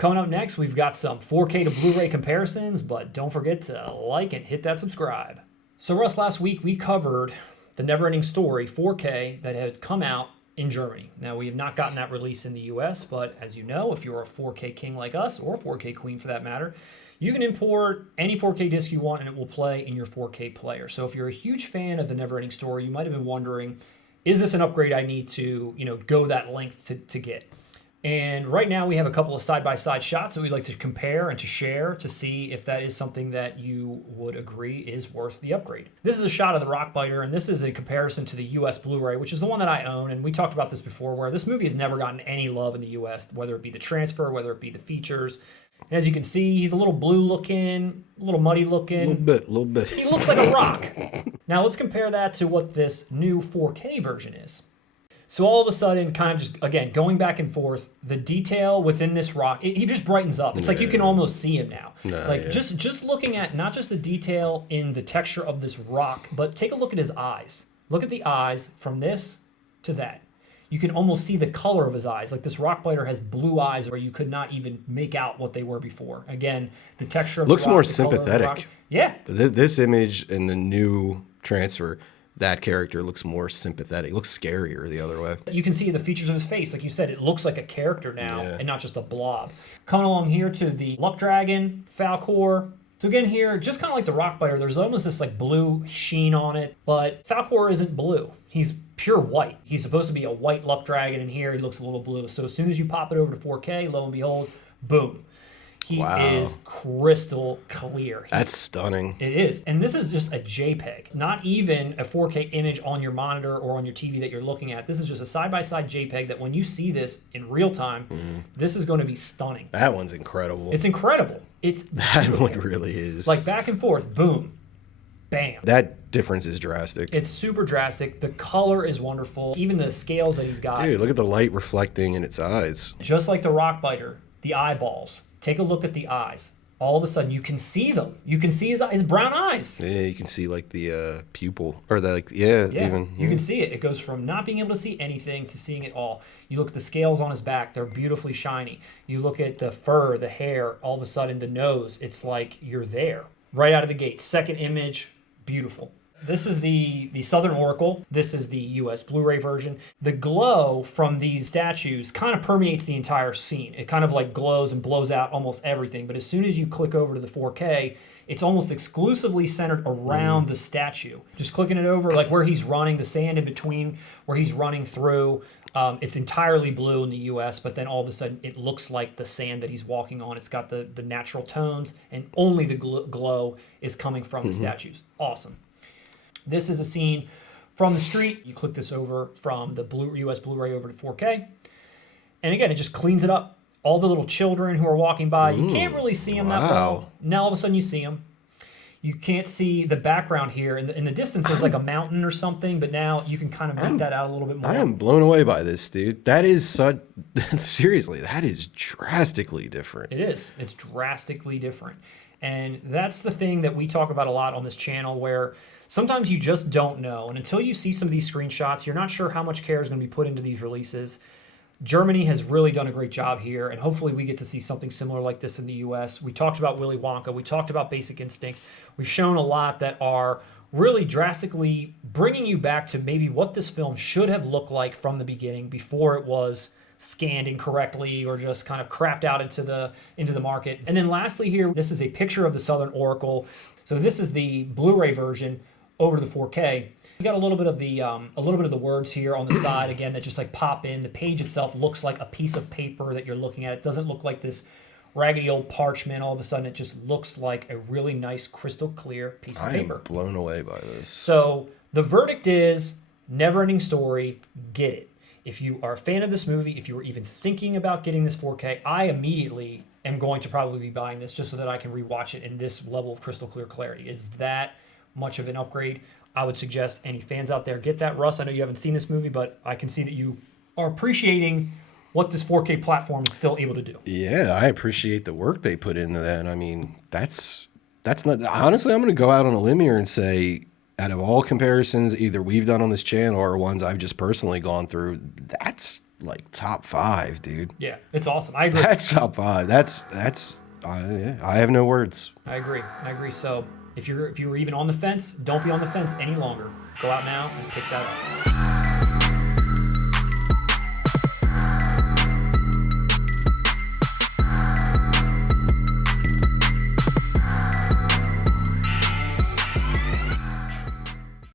Coming up next, we've got some 4K to Blu-ray comparisons, but don't forget to like and hit that subscribe. So Russ, last week we covered the Neverending Story 4K that had come out in Germany. Now, we have not gotten that release in the US, but as you know, if you're a 4K king like us, or a 4K queen for that matter, you can import any 4K disc you want and it will play in your 4K player. So if you're a huge fan of the Neverending Story, you might have been wondering, is this an upgrade I need to, go that length to get? And right now we have a couple of side-by-side shots that we'd like to compare and to share to see if that is something that you would agree is worth the upgrade. This is a shot of the Rockbiter, and this is a comparison to the US Blu-ray, which is the one that I own, and we talked about this before, where this movie has never gotten any love in the US, whether it be the transfer, whether it be the features. And as you can see, he's a little blue looking, a little muddy looking. A little bit. He looks like a rock. Now let's compare that to what this new 4K version is. So all of a sudden, kind of just, again, going back and forth, the detail within this rock, he just brightens up. It's like you can almost see him now. Just looking at not just the detail in the texture of this rock, but take a look at his eyes. Look at the eyes from this to that. You can almost see the color of his eyes. Like this Rockbiter has blue eyes where you could not even make out what they were before. Again, the texture of looks the rock, more the color of the rock. sympathetic. Yeah. This image in the new transfer, that character looks more sympathetic. It looks scarier the other way. You can see the features of his face. Like you said, it looks like a character now and not just a blob. Coming along here to the Luck Dragon, Falcor. So again here, just kind of like the Rockbiter, there's almost this like blue sheen on it, but Falcor isn't blue. He's pure white. He's supposed to be a white Luck Dragon, and here he looks a little blue. So as soon as you pop it over to 4K, lo and behold, boom. He is crystal clear. That's stunning. It is. And this is just a JPEG, not even a 4K image on your monitor or on your TV that you're looking at. This is just a side-by-side JPEG that when you see this in real time, this is going to be stunning. That one's incredible. It's incredible. It's That beautiful. one really is. Like back and forth, boom, bam. That difference is drastic. It's super drastic. The color is wonderful. Even the scales that he's got. Dude, look at the light reflecting in its eyes. Just like the Rockbiter, the eyeballs. Take a look at the eyes. All of a sudden, you can see them. You can see his brown eyes. Yeah, you can see like the pupil or the even. You can see it. It goes from not being able to see anything to seeing it all. You look at the scales on his back; they're beautifully shiny. You look at the fur, the hair. All of a sudden, the nose. It's like you're there right out of the gate. Second image, beautiful. This is the Southern Oracle. This is the US Blu-ray version. The glow from these statues kind of permeates the entire scene. It kind of like glows and blows out almost everything. But as soon as you click over to the 4K, it's almost exclusively centered around the statue. Just clicking it over, like where he's running, the sand in between where he's running through, it's entirely blue in the US, but then all of a sudden it looks like the sand that he's walking on. It's got the natural tones, and only the glow is coming from the statues. Awesome. This is a scene from the street. You click this over from the US Blu-ray over to 4K. And again, it just cleans it up. All the little children who are walking by, you can't really see them that well. Now all of a sudden you see them. You can't see the background here. In the distance, there's like a mountain or something, but now you can kind of make that out a little bit more. I am blown away by this, dude. That is seriously, that is drastically different. It is. It's drastically different. And that's the thing that we talk about a lot on this channel, where sometimes you just don't know. And until you see some of these screenshots, you're not sure how much care is going to be put into these releases. Germany has really done a great job here, and hopefully we get to see something similar like this in the US. We talked about Willy Wonka. We talked about Basic Instinct. We've shown a lot that are really drastically bringing you back to maybe what this film should have looked like from the beginning before it was scanned incorrectly or just kind of crapped out into the market. And then lastly here, this is a picture of the Southern Oracle. So this is the Blu-ray version over to the 4K. You got a little bit of the words here on the side again that just like pop in. The page itself looks like a piece of paper that you're looking at. It doesn't look like this raggedy old parchment. All of a sudden, it just looks like a really nice, crystal clear piece of paper. I am blown away by this. So the verdict is Neverending Story. Get it. If you are a fan of this movie, if you were even thinking about getting this 4K, I immediately am going to probably be buying this just so that I can rewatch it in this level of crystal clear clarity. Is that much of an upgrade? I would suggest any fans out there get that. Russ, I know you haven't seen this movie, but I can see that you are appreciating what this 4K platform is still able to do. Yeah, I appreciate the work they put into that. I mean, that's not, honestly, I'm going to go out on a limb here and say, out of all comparisons either we've done on this channel or ones I've just personally gone through, that's like top 5, dude. Yeah, it's awesome. I agree. That's top 5. That's I have no words. I agree. So if you were even on the fence, don't be on the fence any longer. Go out now and pick that up.